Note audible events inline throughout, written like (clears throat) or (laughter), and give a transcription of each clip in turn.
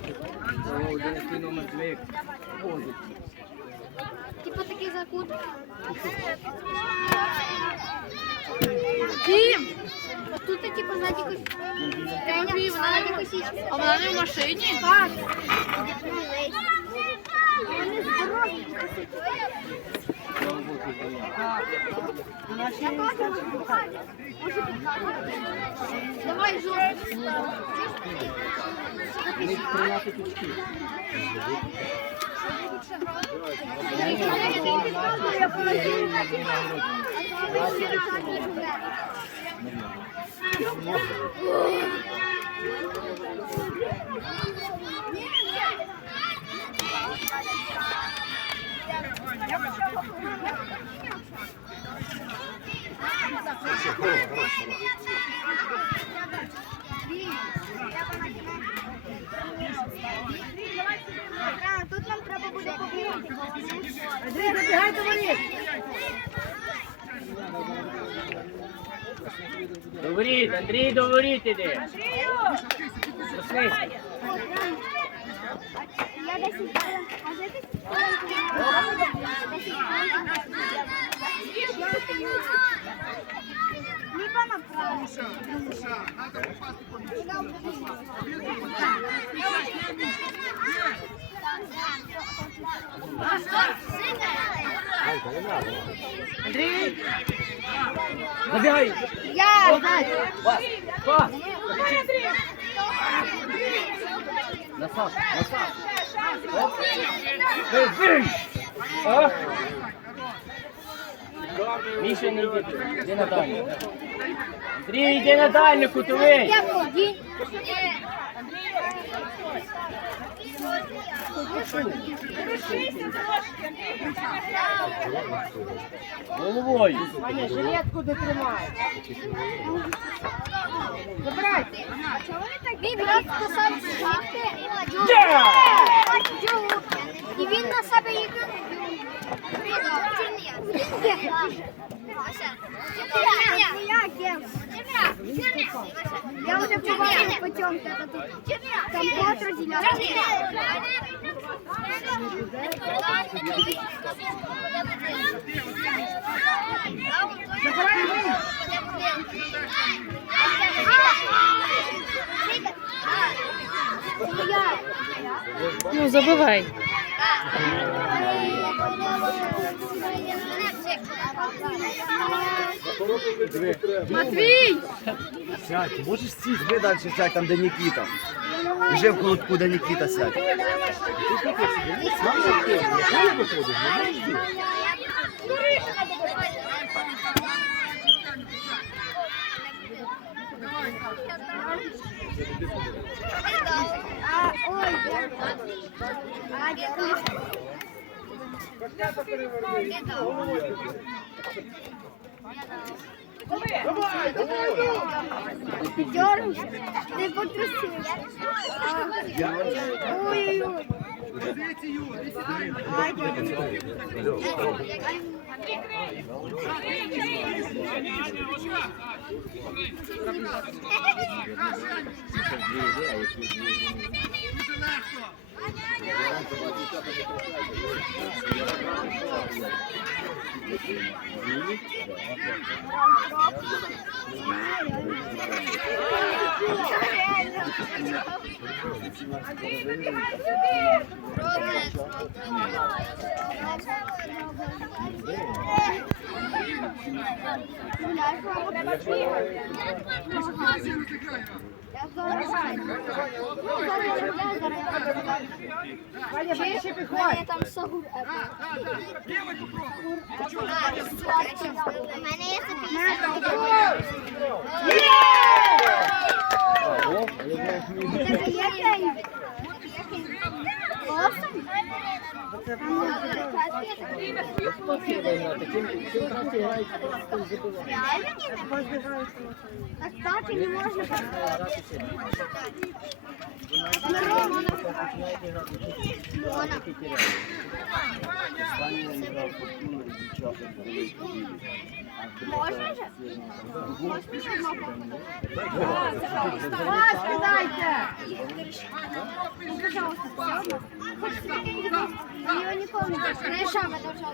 Ти один номер звик. Типу такий закут. Тім! Тут ззаді косички. Тобі Ззаді косички. А вона не в машині? Так. Вони здорові. Богу, ти Я бачу, що підходять. Може підходять. Давай жовтий. У них 13 очків. Тут нам треба буде побігати. Андрій, забігай до воріт. Говоріть, Андрій, говоріть іди. Проснись. Я десь може десь Либо направо. Андрій, Забігай. Я Пас, пас. Насад, насад. Міша, не йди. Йди на дальню. Андрій, йди на дальню, кутовий. Головою. Ваня, жилетку не тримай. Забирай. Він що Є! І він на себе їх Я вже побачив потім тебе тут. Там кот розділяє. Ну, забивай. Матвій! Сядь, можеш сісти, ви далі сядь, там де Нікіта. Вже в холодку, де Нікіта сядь. А, ой, а, дякую. Дергайся, ти потрусився. Ой-ой-ой. Ай, дякую. Ваня, ближче підходь. Я там сагур. У мене є О, Спасибо, Ігнатик. Чим чим краще грається, тим забиває. Так так не можна. Здорово. Можна же? Можна ще одного? Паску. Ну, пожалуйста, все прикинь, я его не помню. Решава должна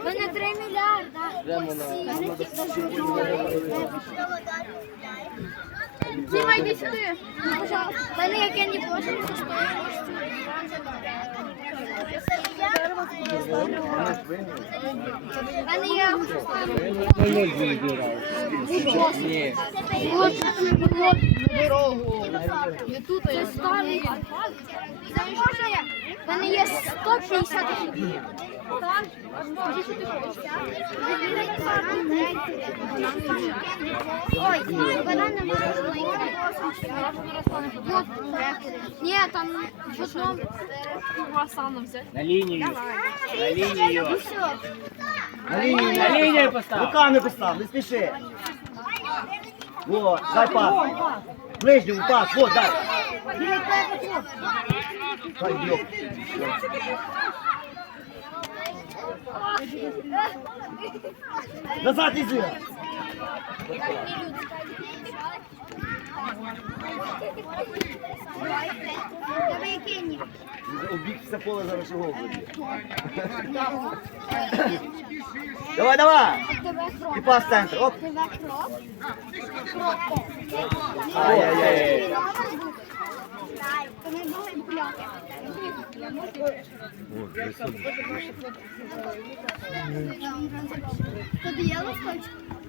В мене 3 мільярда. Прямо на- В мене ті- Діма, йди сюди. Ну, пожалуйста. Мене мене є Ні. Дорогу. Не тут, а я старий. Це може є. В мене є 150 гривень. Ой, банана мороженое. Ні, там в одному. круасаном взяти. На лінію. На лінію. Ну все. На лінію. На лінію постав. Руками постав, не спіши. Во, дай пас. Ближньому пас, вот, дай. Дай, бьет. Назад иди. Убіг все поле зараз його буде. Давай, давай. І пас центр. Оп. Ай-яй-яй. Тобі є листочок?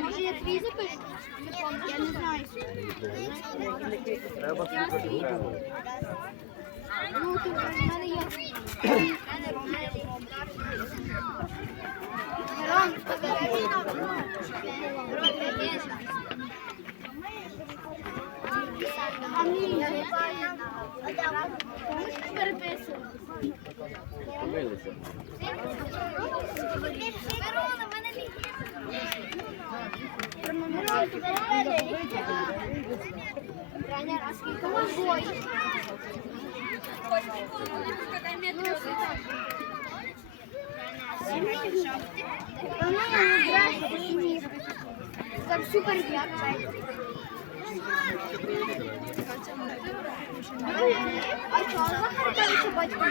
Може я твій запишу? Я не знаю. Ну, ти в мене є. (clears throat) Мирон, в тебе є. А мій є. Можеш переписувати? Помилися. Мирон, у мене Мирон, Тренер, а скільки у вас боїв? Там супер ярко. А що, захаркалися батько?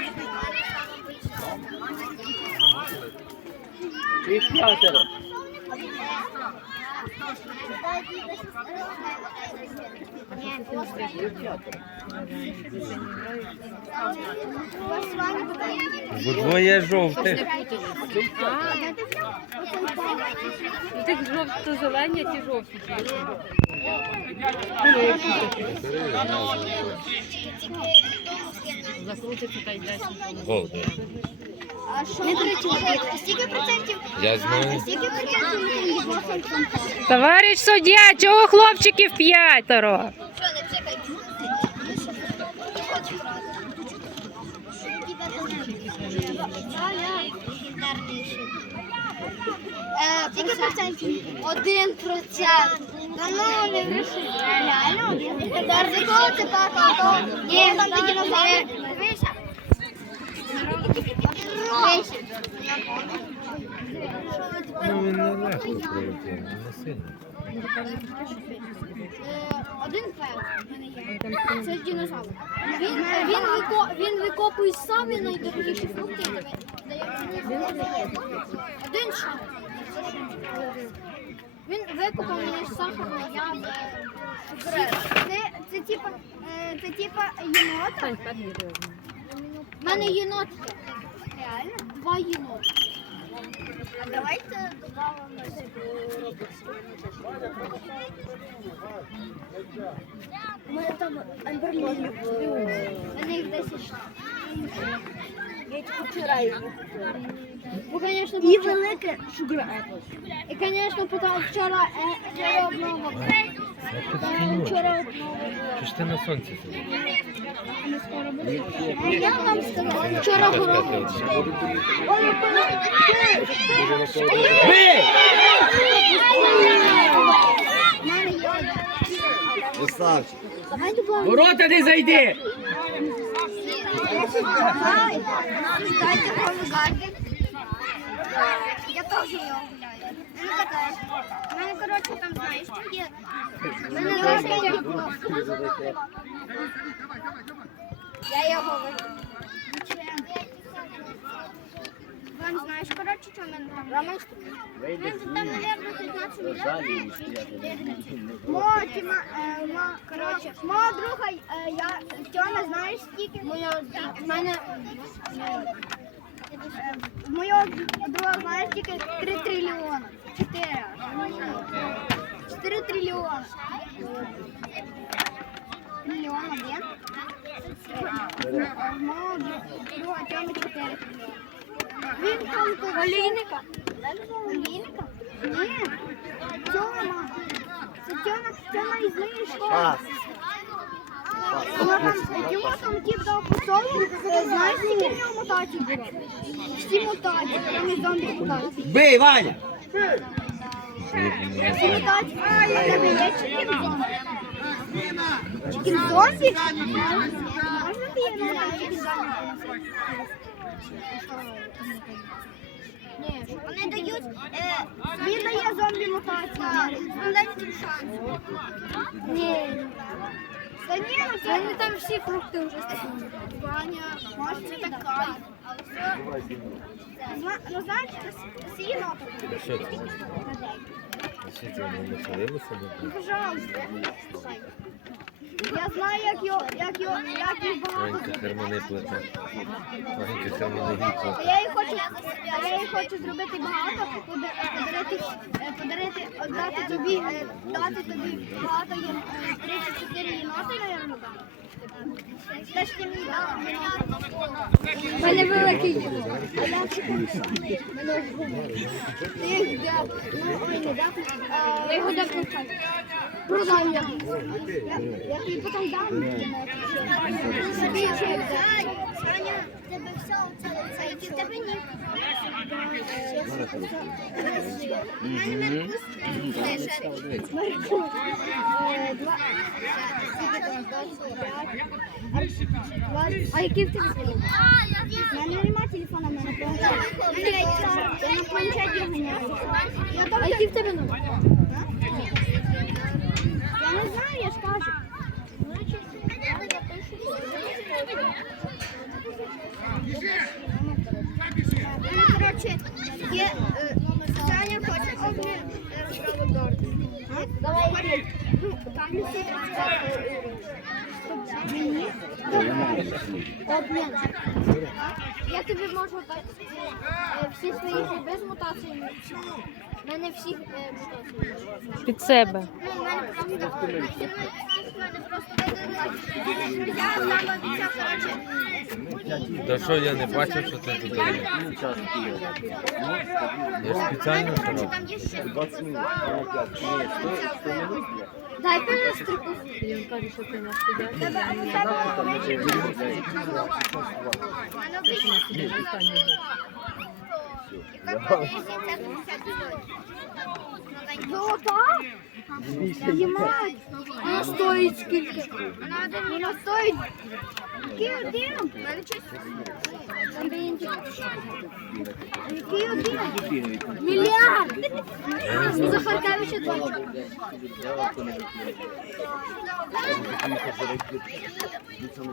Їх п'ятеро. Ні, просто. У Бо двоє жовтих. Тих жовто-зелені, а ті жовті. Закрутиться та й дасть. А що? Не кричіть. А скільки процентів? Я знаю. Процентів? Товариш суддя, чого хлопчиків п'ятеро? Е, Скільки процентів? Один процент. Та ну, не вирішуй. Реально? З якого це папа? Ні, там такі. Ну не легко пройти, не сильно. Один фейл в мене є. Це динозавр. Він, він, вико, він викопує самі найдорожчі фрукти. і дає- Один шаг. Він викопав мені сахарне яблуко. Це, це типа, е, це типа єнота. В мене єнот. є. Реально? Два єнота. А давайте додамо. Ми там амберлі. Вони їх 10 штук. Я вчора Ну, конечно, І велике шугра. І, конечно, потім вчора, е, вчора обнова. Вчора обнова. Чи ж ти на сонці сидиш? Я вам сказала, вчора горох. Бий! Красавчик. Ворота не зайди! Я теж його гуляю. У мене, коротше, там, знаєш, що є. Мене велике Я його виграю. Знаєш, коротше, що в мене там? Мене там, мабуть, 15 мільйонів. Мо, Тіма, е, мо, коротше, мого друга, е, я, Тьома, знаєш скільки? Моя, мене, е, моєго друга, знаєш скільки? 3 трильйона. 4. 4 трильйона. Мільйон один. Мого друга Тьоми 4 трильйона. Він там Олійника. Олійника? Ні. Тьома. Це Тьома, Тьома із моєї школи. Пас. Вона там, там тіп дав по солу, е, знаєш, скільки в нього мутацій було? Всі мутації, там і зомбі мутації. Бий, Ваня! Всі мутації. А тебе є чекін зомбі? Чекін зомбі? Можна ти є на чекін зомбі? Вони дають, е, він дає зомбі мутацію. Він дає шанс. Ні. Та ні, ну це вони там всі фрукти вже такі. Ваня, може це така. Ну знаєш, це сіно. Що це? Що це? Ну, пожалуйста. Я знаю, як його, як його, як їх багато. Маленька хермони плете. Маленька хермони плете. Я їх хочу, я їх хочу зробити багато, пода- подарити, е, подарити, дати тобі, е, дати тобі багато є 34 єноти, наверное, дам. Мене великий. А я мене. Я його дав. Продай я. Тобі потім дам. Собі. В тебе все оце, оце, які в тебе ні. А який в тебе телефон? У мене немає телефона, в мене планшет. Я на планшеті ганяю. А який в тебе номер? Я не знаю, я ж кажу. Ну, коротше, є, е, Саня хоче обмін е, розправу дорти. Давай. Ну, там є 35 Мені? Я тобі можу дати е, всі свої гриби з мутаціями. У мене всі е, мутації. Під себе. Ну, в мене просто в мене просто видали. Я саме обіцяв, коротше. Та що я не бачив, що це тут є? Я ж спеціально там є ще. Дай перестрику. Він каже, що ти нас 50 Золота? Ємать. Вона стоїть скільки? Вона стоїть. Мільярд. Ну, Захаркевича два.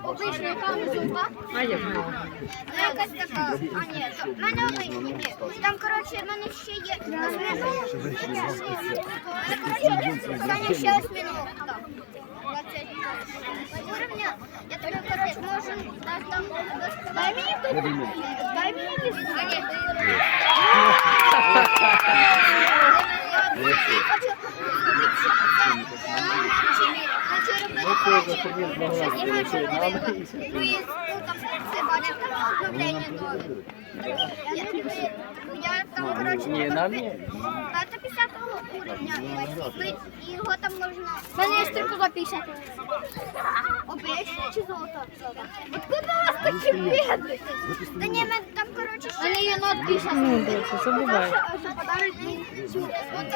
Обична яка зуба? А? Ну, якась така. А, ні, в мене обичні, ні. Там, коротше, в мене ще є. Мене, коротше, Саня ще осьміног там. 20 уровня. Я тобі, коротше, можу дати там. Дай мені тут. Дай мені тут. А, ні, ти- бачив там обновлення нове. Я, я там, коротше, ні. Та це 50 уровня. Ну, і його там можна. У мене є стрілька за 50. Обещане чи золото? Откуда у вас такі беди? Та ні, мен там, коротше, ще... У мене є нот 50. Ну, це забувай. Що подарить мені цю, от.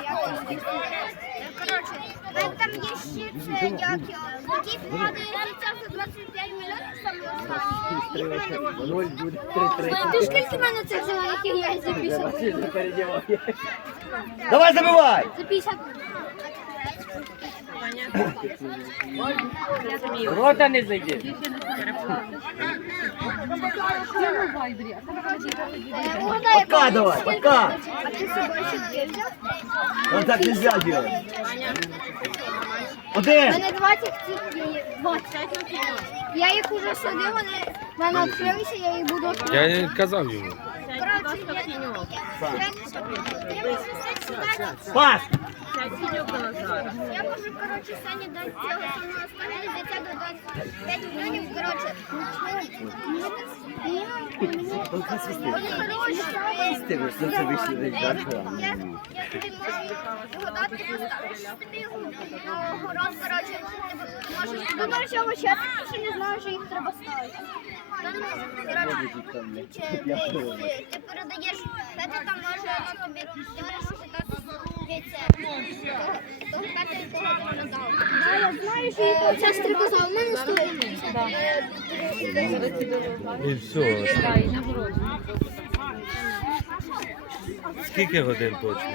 Коротше, в мене там є ще це, як його, такий вкладає життя за 25 мільйонів, останній. Ноль буде три-три. Ти скільки в мене цих зелених яєць за 50? Василь. Давай забивай! За 50. Рота не зайде. Пока давай, пока. А ти з собою? Вот так нельзя делать. У мене 20 цих яєць. 20. Я їх уже садив, вони в мене відкрилися, я їх буду відкривати. Я не казав йому. Коротше, я- я можу Пас! Я можу, коротше, Сані дати цього самого останнього з 10 до 25 мільйонів, коротше. Я, тобі можу дати, тобі його город, коротше, можеш, ну, до я ще не знаю, що їх треба ставити. Ти, передаєш, це ти там може тобі, ти продав. Я знаю. І все. Скільки годин точно?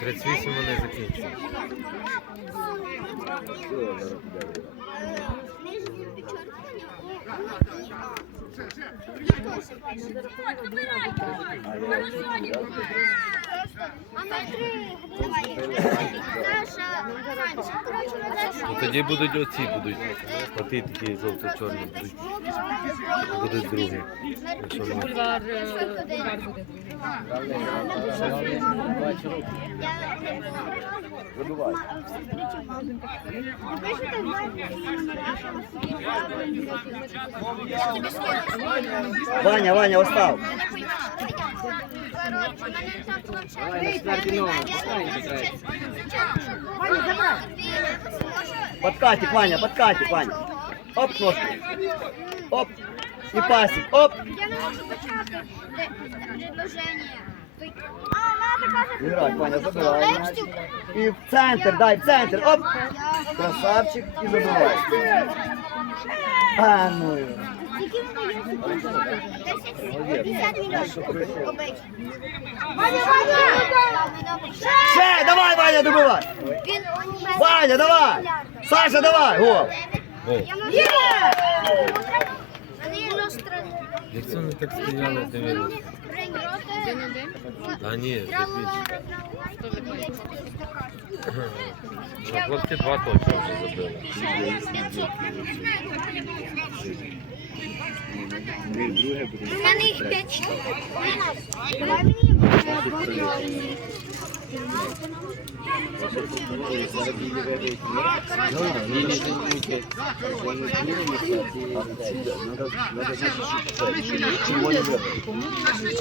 38 години закінчують. Нижнє підчеркнення у і А. А ми три. Тоді будуть оці будуть. Оті такі жовто-чорні будуть. Будуть другі. Бульвар, буде. Ваня, Ваня, остав. Подкатик, Ваня, подкатик, Ваня. Оп, ножки. Оп. І пасик. Оп. Я не можу почати предложення. Ваня. Лепстюк. І в центр, дай в центр. Оп. Красавчик і забивай. А, ну. Його. Скільки він дає? 10, 50 мільйонів. Обич. Ваня, Ваня! Ще, давай, Ваня, добивай. Ваня, давай. Саша, давай. Гол. О, Я можу. Як це вони так стояли, дивилися? А ні, запіч. Ну, хлопці два точно вже забили. У мене їх п'ять штук.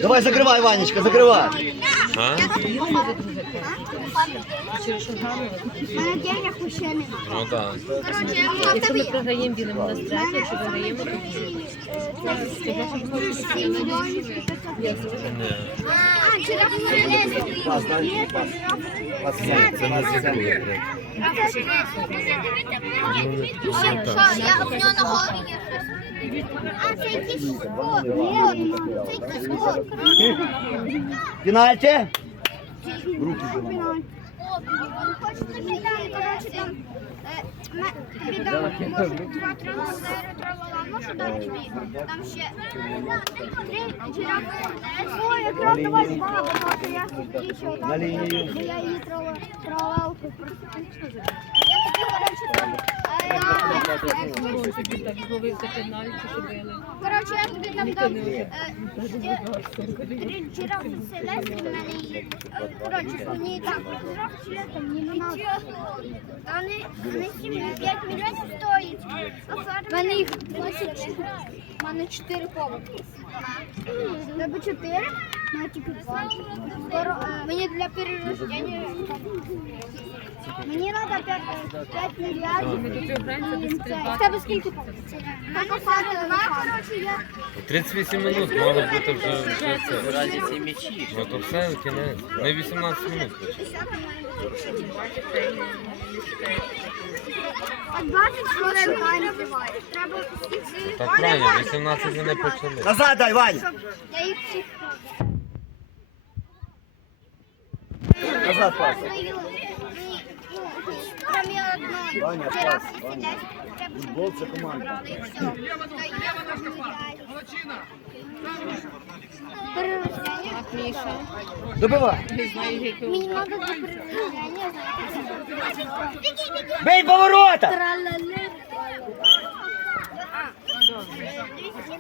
Давай закривай, Ванечка, закривай. А? Ну. Коротше, Якщо ми програємо, на то Сім мільйонів і 500 Ні. А, чи рахунок Пас, дай, пас. Пас, Це не зігрує, блядь. Що, я в нього на голові є щось. А, це якийсь. Це. Хочете коротше, там, е, ме- може, два дати тобі, там ще три жирафи. Ой, якраз давай баба, може, я ще На я її тралалку. Е, Я тобі, коротше, там, е. Коротше, я тобі там дам. е, Три жирафи селезі в мене є. Е, Коротше, вони так, жираф селезі мені не треба. Вони, вони 5 мільйонів стоять. Мене їх 24. У мене 4 поверхи. Тебе 4? У мене тільки 2. Скоро, е, Мені для перерождення. Мені треба 5, 5 мільярдів. В тебе скільки поверхів? Така фата, коротше, я 38 минут мало бути вже, вже це. Ну все, кінець. Ми 18 минут. Що це триває. Треба всіх. Так правильно, 18 не почали. Назад дай, Ваня. Назад пас. Ваня, пас. Ваня. Футбол це команда. Міша, Добивай. Мені треба для. Бей поворота!